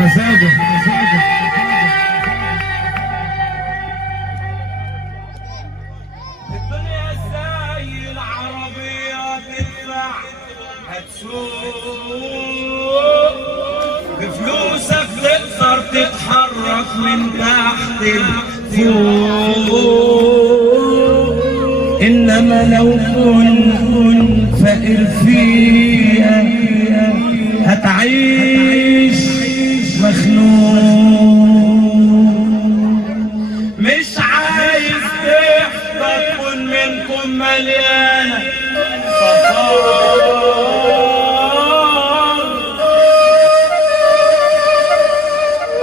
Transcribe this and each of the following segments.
بمزاجه. الدنيا ازاي العربية تدفع هتسوق بفلوسك تقدر تتحرك من تحت لفوق، انما لو كنت فقير فيها هتعيش مخنوق. مش عايز تحضر تكون منكم مليانة صفار،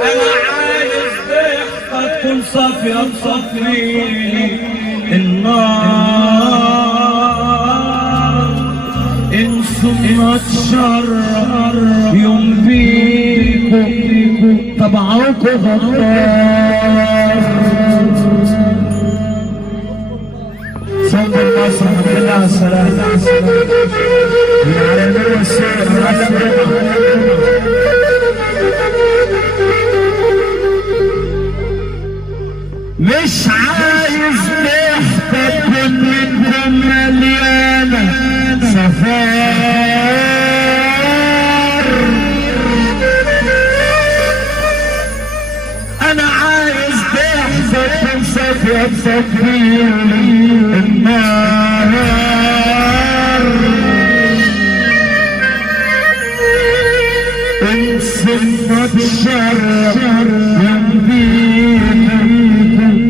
انا عايز تحضر تكون صافية تصفيلي النار. انسوا ما تشرر يوم بيكو طبعكوا غدار. صوت المسرح الحمد لله على السلامة. من على النور والسير مش عايز نحتاج تكون منكم مليانة صفار، انا عايز تحزن تمسك وتصفيلي النار. انسى تشرب ينبيك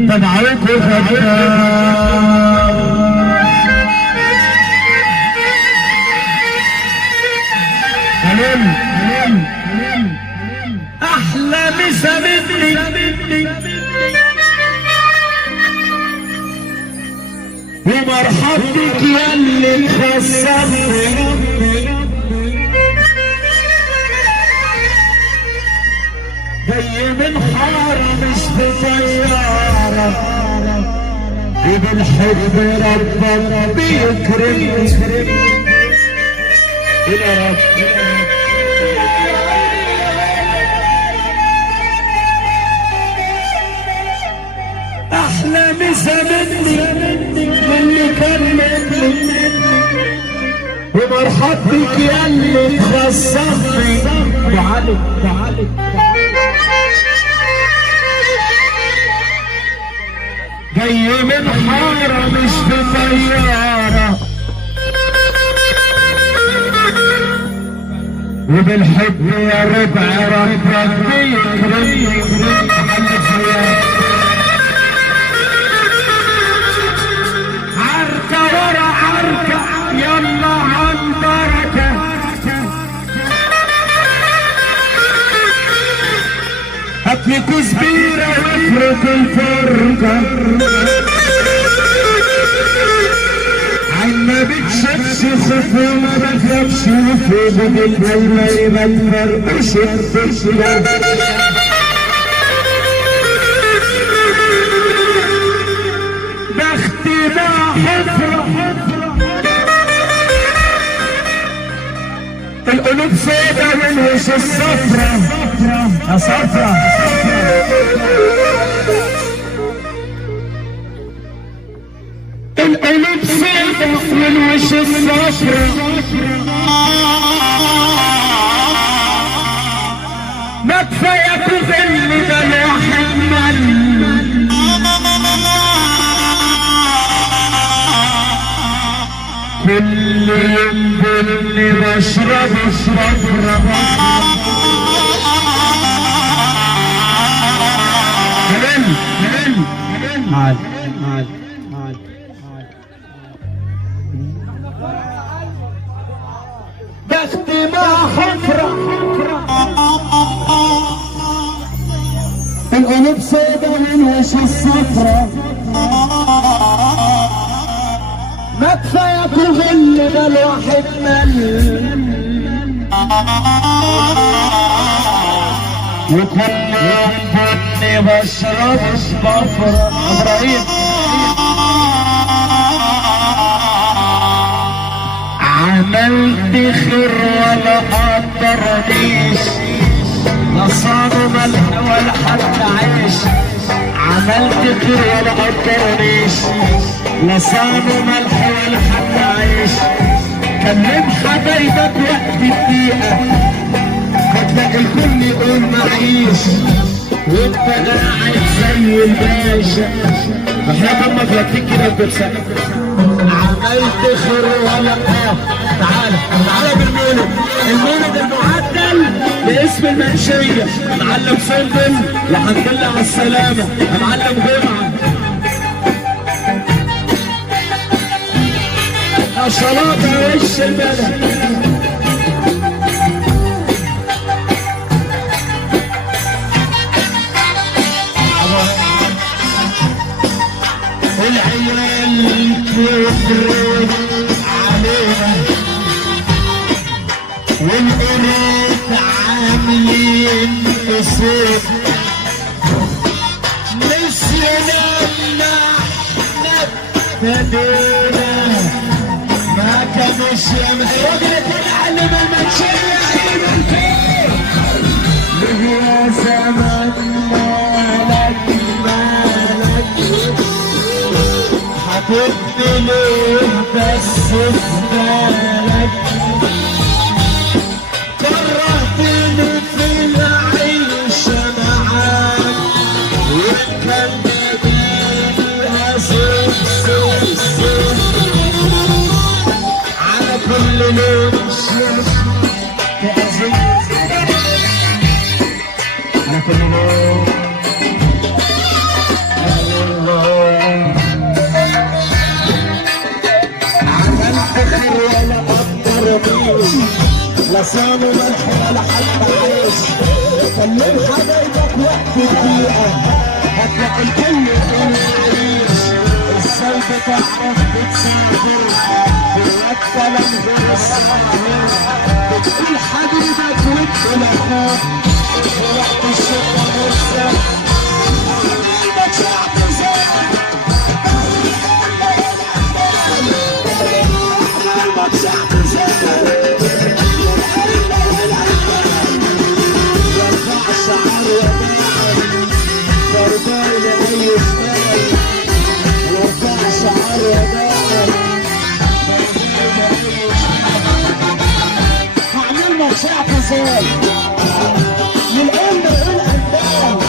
تبعوكوا غدار. احلى مسا مني ومرحبتك ياللي تخسرني، جاي من حارة مش بطيارة، وبالحب ربك بيكرمني. إلى رب أحلى مسا مني اللي كان مني ومرحبتك ياللي تخسرني. تعالي تعالي جاي من حارة مش بطيارة، وبالحب يا ربع ربك بيكرمني. عركة ورا عركة يلا عن بركة، هاتلي كزبيرة وافرك الفرقة، عنا بتشكش خوف وما بخافش وفي بدل ما تفرقش الفشلة. بختي مع حفرة القلوب سودة والوش الصفرة يا صفرة. القلوب سودة والوش الصفرة، ما كفاية تذل ده الواحد مل. كل يوم بني بشرب صفرة. عاد عاد عاد بختي مع حفرة القلوب سودة والوش الصفرة، ما كفاية تغل ده الواحد مل. وكل يوم بني بشرب صفرة. ابراهيم عملت خير ولا قدرنيش، لا لا صانوا ملح ولا حتى عيش، عملت خير ولا قدرنيش. لا صانوا ملح ولا حتى عيش، كلم حبايبك وقت الدقيقة، هتلاقي الكل يقول معيش، وانت قاعد زي الباشا. بحياة امك لا تيجي كده بتسقف. عملت خير ولا تعالى بالمولد، المولد المعدل باسم المنشية. معلم سندل الحمد لله على السلامة يا معلم جمعة. يا صلاة يا وش البلد. العيال تفرق علينا والقريت عاملين قصور، نسينا ان احنا ابتدينا ما كانش راجل تتعلم المنشية ايمن فيه يا زمان. مالك حبيبني ليه بس في بالك، كرهتني في العيش معاك، وكان بديلي أسف على كل لون الشمس تأذيك، على كل لون لا صانوا ملح ولا حتى عيش، كلم حبايبك وقت الدقيقة، هتلاقي الكل يقول معيش. ازاي بتعرف بتسافر جواك كلام غير الساهر، بتقول حبيبك وانت لاخوك في وقت الشتا مرسل قلبك شعب زاد، قلبك شعب زاد. هعمل لك شعب ازاي من الام الى الانفال،